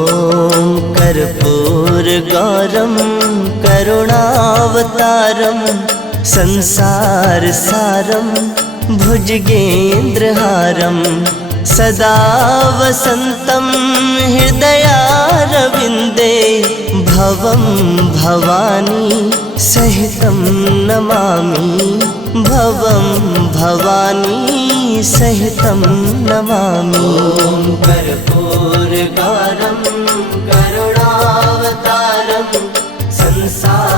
ॐ कर्पूरगौरं करुणावतारं संसारसारं भुजगेन्द्रहारं सदा वसन्तं हृदयारविन्दे भवं भवानी सहितं नमामि भवं भवानी सहितं नमामि। कर्पूरगौरं करुणावतारं संसार